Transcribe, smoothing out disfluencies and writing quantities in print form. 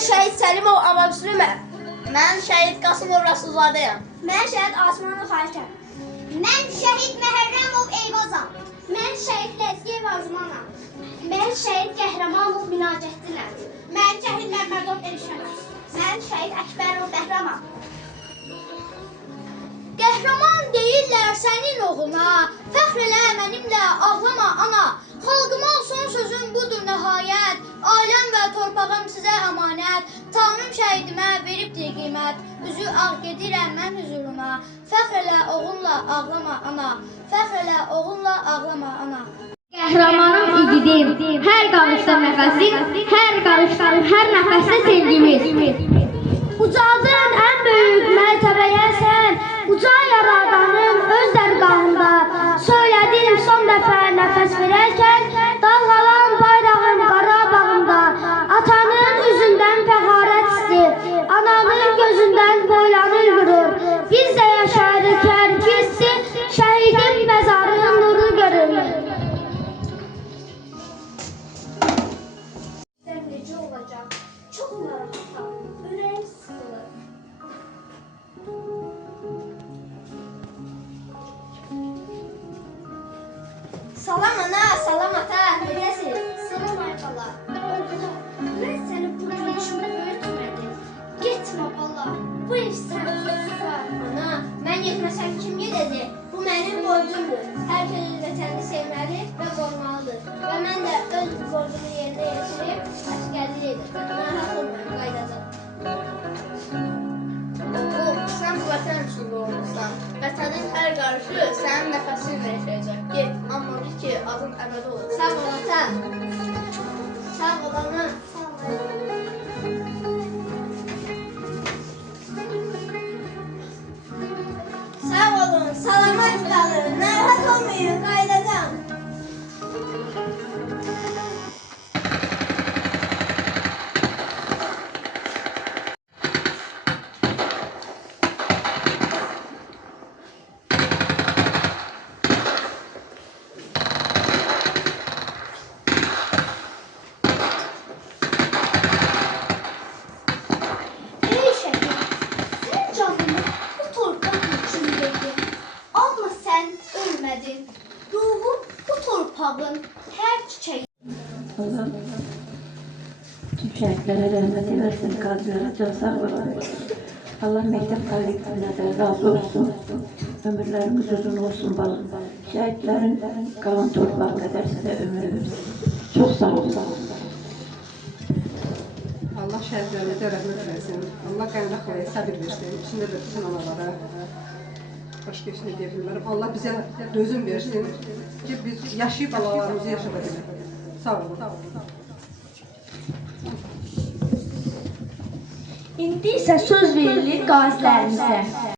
Şəhid Səlimov Amamsülümə. Mən Şəhid Qasımov Rəsulzadəyəm. Mən Şəhid Asmanov Xaykəm. Mən Şəhid Məhərrəmov Eyvazam. Mən Şəhid Ləzgiyev Arzumanam. Mən Şəhid Qəhrəmanov Minacəddinəm. Mən Şəhid Məmmədov Elşənəm. Mən Şəhid Əkbərov Bəhramam. Qəhrəman deyirlər sənin oğluna, fəxr elə mənimlə ağlama ana. Xalqıma son sözüm budur nəhayət, aləm və torpağım sizə əmanət. Tanrım şəhidimə veribdir qiymət, üzü ağ gedirəm mən hüzuruna. Fəxr elə oğunla ağlama ana, fəxr elə oğunla ağlama ana. Qəhrəmanım igidim, hər qarışda nəfəsim, hər qarışda, hər nəfəsdə sevgimiz. Ucaldın ən böyük mərtəbəyə sən, uca yaradanın öz dərgahında. Söylədim son dəfə nəfəs verərkən, dalğalan bayrağım Qarabağımda. Atanın üzündən fəxarət hissi, ananın gözündən boylanır qürur. Biz də yaşarıq hər hissi, şəhidin məzarının nuru görür. Necə olacaq? Çox narahatam, ürəyim sıxılır. Salam ana, salam ata, necəsiz? Salam ay bala. Oğlum, mən səni bu gün üçün böyütmədim. Getmə bala. Bu ev sənin var. Ana, mən yetməsəm kim gedəcək? Bu mənim borcumdur. Hər kəs öz vətənini sevməli və qorumalıdır. Və mən də öz borcumu yerinə yetirib, əsgərlik edir. Narahat olmayın, qaydacaq. Oğlum, sən bu vətən üçün doğulmuşsan. Vətənin hər qarışı sənin nəfəsinlə yaşayacaq. Get, amma bil ki, adın əbədi olur. Sağ ol ata. Sağ ol ana. Sağ olun, salamat qalın. Narahat olmayın, qaydacaq. Ey şəhid, sən canını bu torpaq üçün verdin. Amma sən ölmədin. Ruhun bu torpağın hər çiçəyi. Allah tüm şəhidlərə rəhmət eləsin, qazilərə can sağlığı versin. Allah məktəb kollektivinə də razı olsun. Ömürlərimiz uzun olsun balım. Şəhidlərin qalan torpaq qədər sizə ömür versin. Çox sağ olun. Allah şəhidlərimizə rəhmət versin. Allah qəynaqlara səbir versin. İçində də bütün analara başqa işini deyə bilmərəm. Allah bizə dözüm versin ki, biz yaşayıb balalarımızı yaşada bilək. Sağ olun. İndi isə söz verilir qazilərimizə.